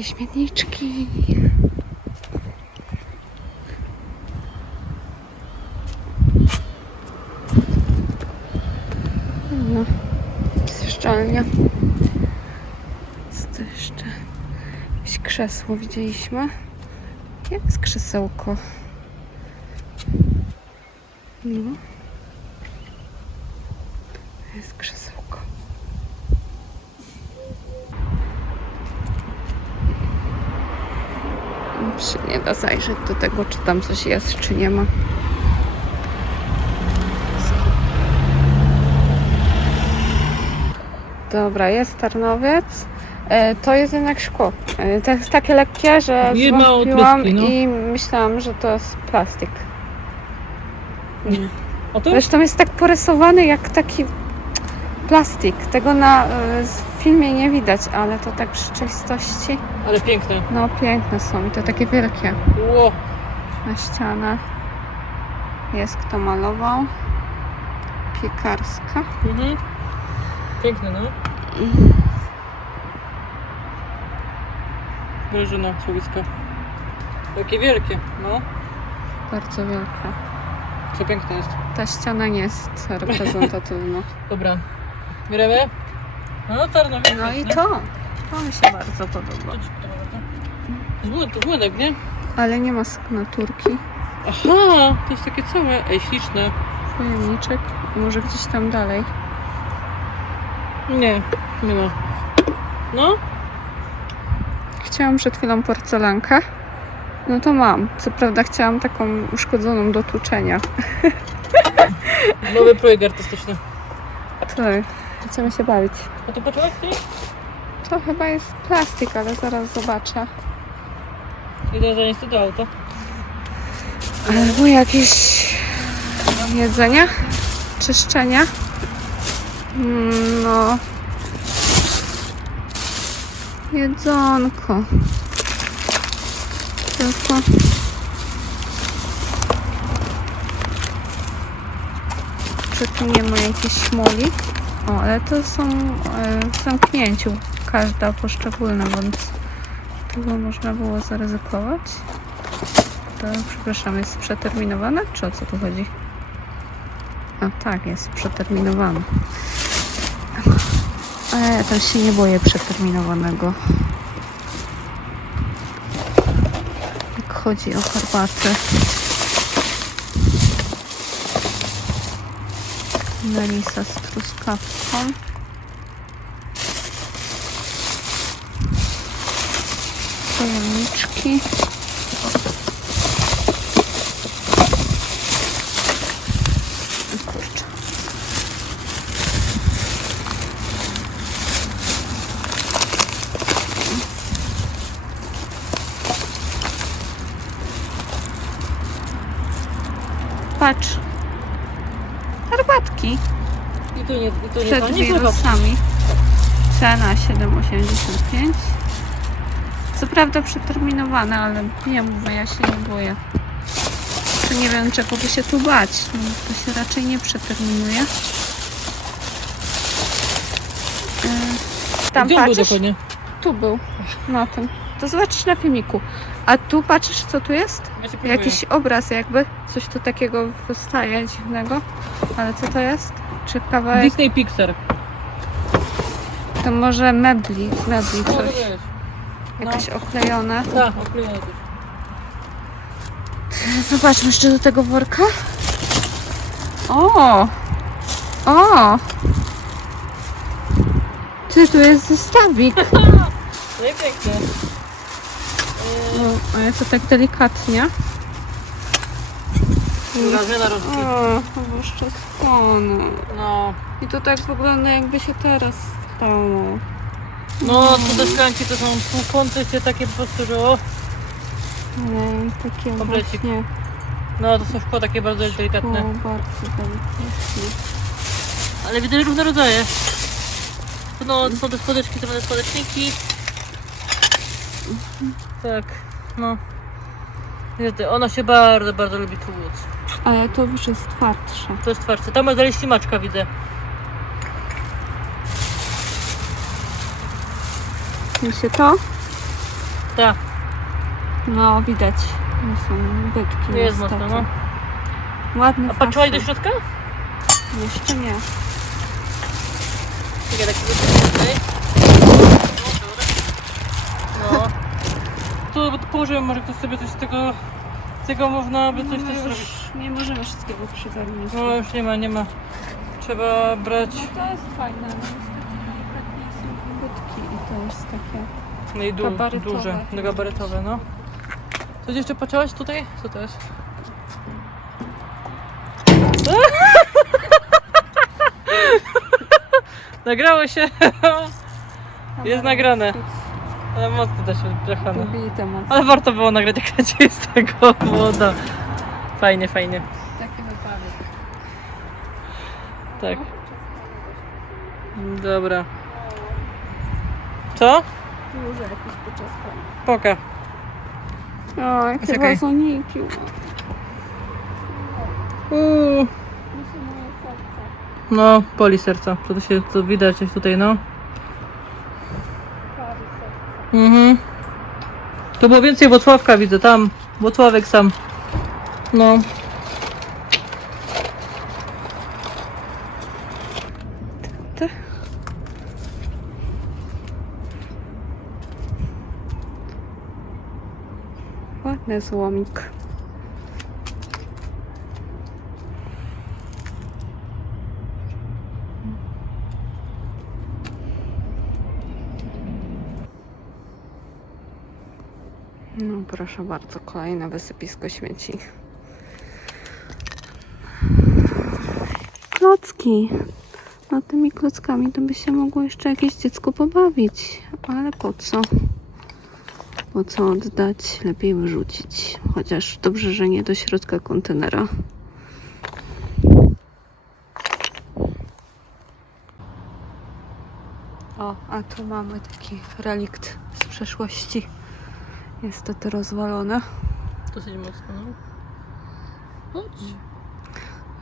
takie śmietniczki. No, zjeżdżalnia. Co to jeszcze? Jakieś krzesło widzieliśmy. Jest krzesełko. No. Jest krzesełko. Się nie da zajrzeć do tego, czy tam coś jest, czy nie ma. Dobra, jest Tarnowiec. E, to jest jednak szkło. E, to jest takie lekkie, że Nie ma no. i myślałam, że to jest plastik. Nie. Zresztą jest tak porysowany jak taki plastik. Tego na e, w filmie nie widać, ale to tak w rzeczywistości Ale piękne. no piękne są i to takie wielkie Ło. na ścianach. Jest kto malował. Piekarska. Mhm. Piękne, no. Grażyna, Słowiska. Jakie wielkie, no. Bardzo wielka. Co piękne jest. Ta ściana nie jest reprezentatywna. Dobra. Bierzemy? No, Tarnowiec. No i to. To mi się bardzo podoba. Błynek, nie? Ale nie ma sygnaturki. Aha, to jest takie całe. Ej, śliczne. Pojemniczek. Może gdzieś tam dalej. Nie, nie ma. No, Chciałam przed chwilą porcelankę. No to mam. Co prawda chciałam taką uszkodzoną do tłuczenia. nowy projekt artystyczny. Tak. Chcemy się bawić. A to poczekaj, ty? To chyba jest plastik, ale zaraz zobaczę. Idę zanieść to do auta. Albo jakieś jedzenia? Czyszczenia? Mm, No. Jedzonko. Tylko. Czy tu nie ma jakiejś śmoli? O, ale to są e, w zamknięciu. Każda poszczególna, więc tego można było zaryzykować. To, przepraszam, jest przeterminowane? Czy o co tu chodzi? A tak, jest przeterminowane. Ale ja tam się nie boję przeterminowanego. Jak chodzi o herbatę. Melisa z truskawką. Pojemniczki. Patrz. Herbatki I tu nie, i tu nie, przed zobacz. wirusami. Cena 7,85. Co prawda przeterminowane, ale nie mówię, ja się nie boję. To nie wiem czego by się tu bać. No, to się raczej nie przeterminuje. Yy, Tam Gdzie patrzysz? dokładnie? Tu był. Na tym. To zobaczysz na filmiku. A tu patrzysz co tu jest? Ja. Jakiś obraz jakby. Coś tu takiego wystaje dziwnego. Ale co to jest? Czy kawałek? Disney Pixar. To może mebli, mebli coś. Być. Jakieś oklejone. Tak, oklejone coś. Zobaczmy jeszcze do tego worka. O! O! Ty, tu jest zestawik. No i piękne. No, ale to tak delikatnie. Grażyna różki. O, skłonu. No. I to tak wygląda jakby się teraz stało. No, to te szklanki to są półkąty się takie po prostu, że o. Ale takie Komplecik. właśnie No, to są szkło takie bardzo delikatne. szkło, bardzo delikatne. Ale widać różne rodzaje. No, to są te spodeczki, to będą spodeczniki. Tak, no. Niestety, Ona się bardzo, bardzo lubi tłuc. Ale to już jest twardsze. To jest twardsze. Tam jest dalej ślimaczka, widzę. Mi się to Tak, No, widać. Nie są bytki. nie jest niestety. mocno, no. Ładny A patrzyłaś do fasy. środka? Jeszcze nie. Czekaj, tak sobie tutaj. No. Tu położyłem, może ktoś sobie coś z tego... Z tego można by coś No też już zrobić. nie możemy wszystkiego przygarnąć. No już nie ma, nie ma. Trzeba brać... No to jest fajne. No to jest takie... No i du Gabarytowe. duże, no gabarytowe, no. Coś jeszcze patrzyłaś tutaj? Co to jest? Nagrało się. Jest nagrane. Ale mocno też wjechane. Pobite mocno. Ale warto było nagrać jak leci z tego woda. Fajnie, fajnie. Taki wypadek. Tak. Dobra. Co? Duże jakieś poczaskane. Poka. O, jakie Czekaj. wazoniki. Uuu. No, poli serca. To, to się to widać coś tutaj, no. Mhm. To było więcej Włocławka widzę, tam. Włocławek sam. No. Ładny złomik. No proszę bardzo, kolejne wysypisko śmieci. Klocki. No tymi klockami to by się mogło jeszcze jakieś dziecko pobawić. Ale po co? Po co oddać? Lepiej wyrzucić. Chociaż dobrze, że nie do środka kontenera. O, a tu mamy taki relikt z przeszłości. Niestety rozwalone. Dosyć mocno, no. Chodź.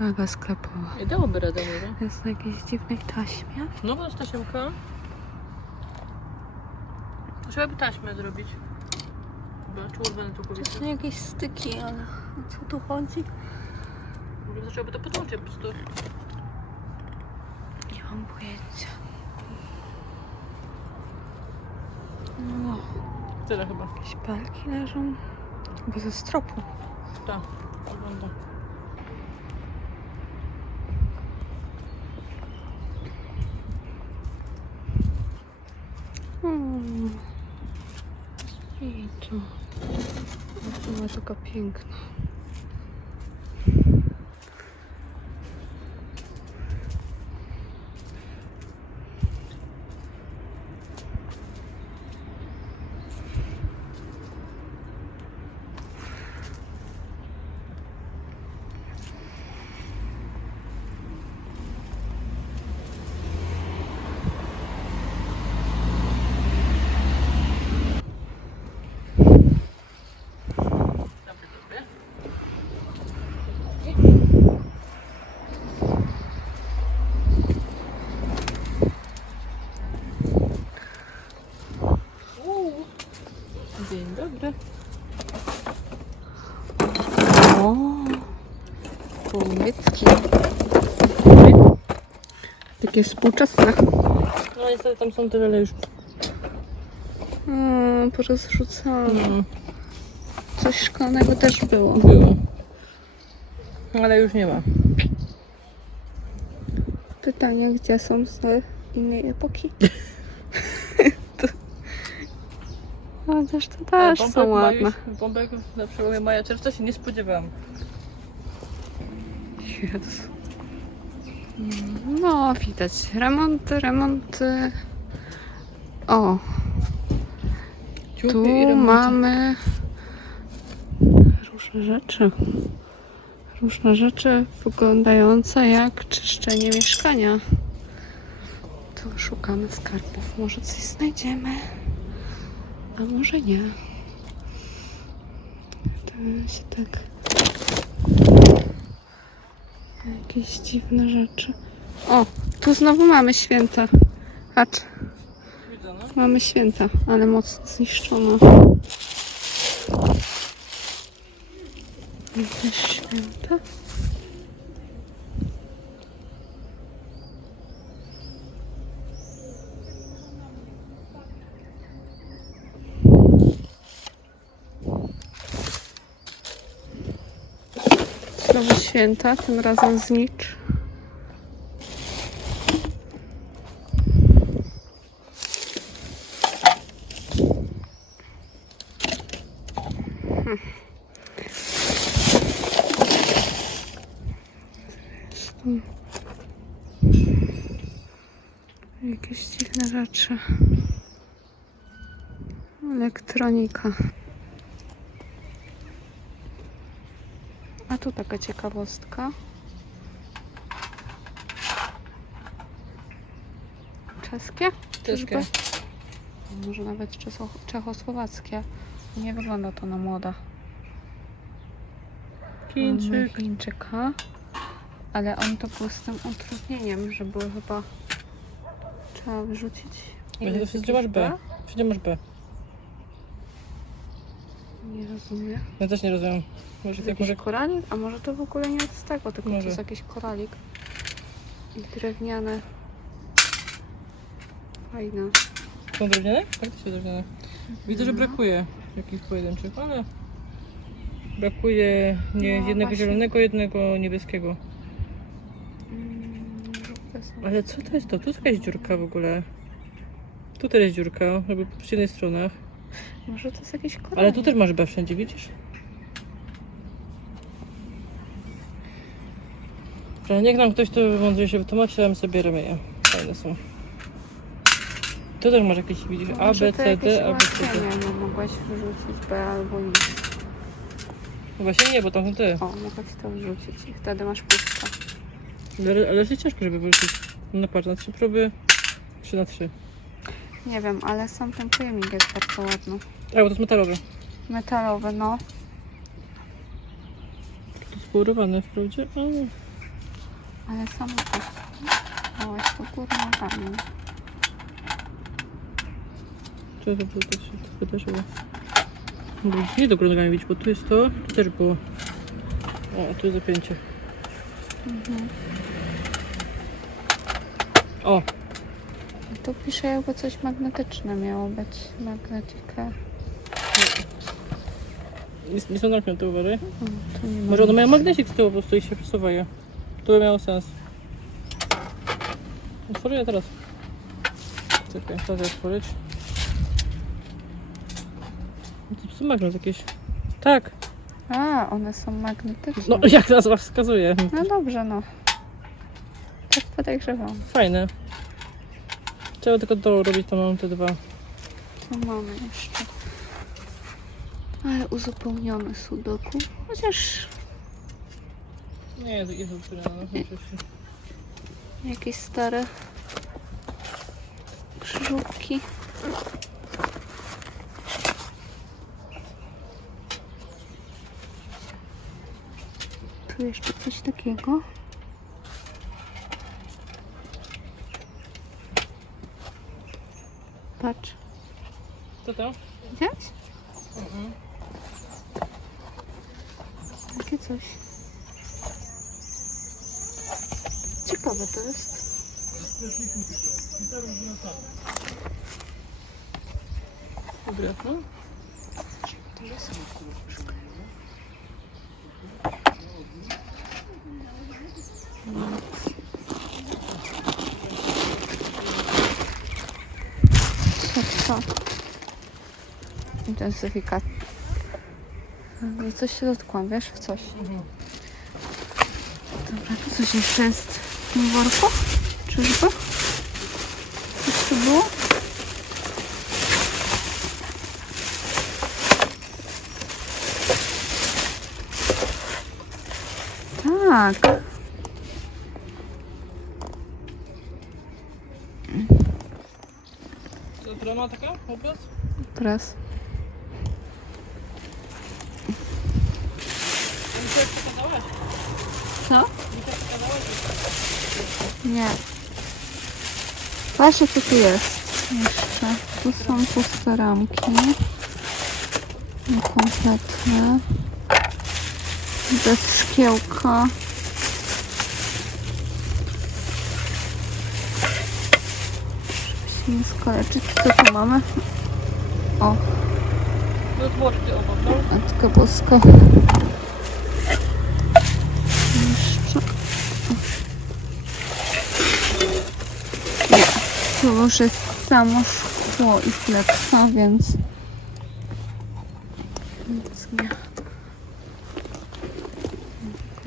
Waga sklepowa. I dałoby radę, może. Jest na jakiejś dziwnej taśmie. No, bo jest tasiemka. Trzeba by taśmę zrobić. Chyba, czy urwane tu To są jakieś styki, ale o co tu chodzi? Może Trzeba by to podłączyć po prostu. Nie mam pojęcia. No, Tyle chyba. jakieś palki leżą. Bo ze stropu. Tak, wygląda. Hmm. I tu. Tu była taka piękna. Dobry, dobry. Dzień dobry. O, półmytki. Takie współczesne. No niestety tam są tyle już. Mm, porozrzucane. Mm, Coś szklanego też było. było. Ale już nie ma. Pytanie, gdzie są z innej epoki? To- Chociaż to też są ładne. Majuś- Bombek na przełomie maja czerwca się nie spodziewałam. Jezu. No, widać. Remonty, remonty. O, Ciuchy tu remonty. mamy różne rzeczy. Różne rzeczy wyglądające jak czyszczenie mieszkania. Tu szukamy skarbów. Może coś znajdziemy, a może nie. To się tak. Jakieś dziwne rzeczy. O, tu znowu mamy święta. Patrz. Mamy święta, ale mocno zniszczona. Święta. Znowu święta, tym razem znicz. Są jakieś dziwne rzeczy. Elektronika. A tu taka ciekawostka. Czeskie? Czeskie. Może nawet czechosłowackie. Nie wygląda to na młoda. Chińczyk. Chińczyka. Ale on to był z tym utrudnieniem, że były chyba... Trzeba wyrzucić. Ale to masz B. Masz B. Nie rozumiem. Ja też nie rozumiem. Może tak jakiś może... koralik? A może to w ogóle nie od tego, tylko Może. to jest jakiś koralik. I drewniane. Fajne. Są drewniane? Faktycznie drewniane. Widzę, że brakuje jakichś pojedynczych, ale... Brakuje nie No, jednego właśnie. zielonego, jednego niebieskiego. Mm, żółte są. Ale co to jest to? Tu jest jakaś dziurka w ogóle. Tu też jest dziurka, jakby po jednej stronach. Może to jest jakiś koralik. Ale tu też masz B wszędzie, widzisz? Niech nam ktoś tu mądrze się wytłumaczy, a my sobie bierzemy je. Fajne są. Tu też masz jakieś, widzisz, A, Może B, to C, jakieś D, A, B, C, D. ułatwienie, No mogłaś wyrzucić B albo nic. No właśnie nie, bo tam są te. O, mogłaś to wyrzucić i wtedy masz puste. Ale, ale że ciężko, żeby wrócić. No patrz, na trzy próby. 3 na 3. Nie wiem, ale sam ten pojemnik jest bardzo ładny. A, bo to jest metalowe. Metalowy, no. To jest pourywane wprawdzie, ale... Ale sam to. Dałaś to górę nogami. Czy to, to, to, się to wydarzyło? Nie do góry nogami widzieć, bo tu jest to, tu też było. O, tu jest zapięcie. Mhm. O, Tu pisze jakby coś magnetyczne miało być. Magnetykę. nie, nie są zamknięte, uważaj. O, tu nie ma Może one mają magnesik z tyłu po prostu i się przesuwa je. To by miało sens. Otworzę teraz. Czekaj, teraz je otworzyć. No To są magnes jakieś. Tak, A, one są magnetyczne. no jak nazwa wskazuje. No dobrze, no. Tak podejrzewam. Fajne. Trzeba tylko to robić, to mam te dwa. Co mamy jeszcze? Ale uzupełniony sudoku. Chociaż Nie, jest jest otwierane. jakieś stare krzyżówki. Tu jeszcze coś takiego. Patrz. Co to? Widziałeś? Mhm. Takie coś. Ciekawe to jest. Dobra, no. To co? Intensyfikat. No coś się dotkłam, wiesz, w coś. Dobra, tu coś jeszcze jest w tym worku? Czyżby? Coś tu było? Tak. Co, Obraz? Teraz. Co? Nie. Patrzcie, co tu jest jeszcze. Tu są puste ramki. Kompletne. Bez szkiełka. Żeby się nie skaleczyć. Co tu mamy? O, No no. Matka Boska. Jeszcze. Nie, tu już jest samo szkło i fleksa, więc nic nie.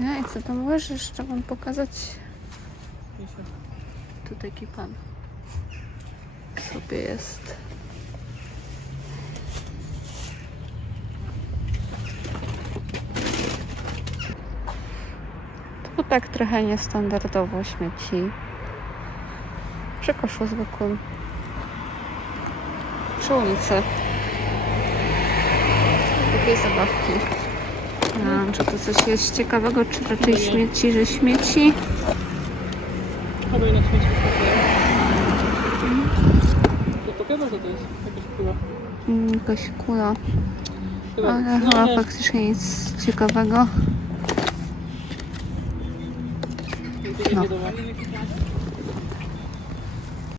Ja, co tam możesz jeszcze wam pokazać? Tu taki pan sobie jest. Tu tak trochę niestandardowo śmieci. Przy koszu zwykłym. Przy ulicy. Takiej zabawki. Wiem, czy to coś jest ciekawego, czy raczej śmieci, że śmieci. I na śmieci to jest? Jakaś kula. Mm, Jakaś kula. Chyba, Ale no, chyba nie. faktycznie nic ciekawego. No.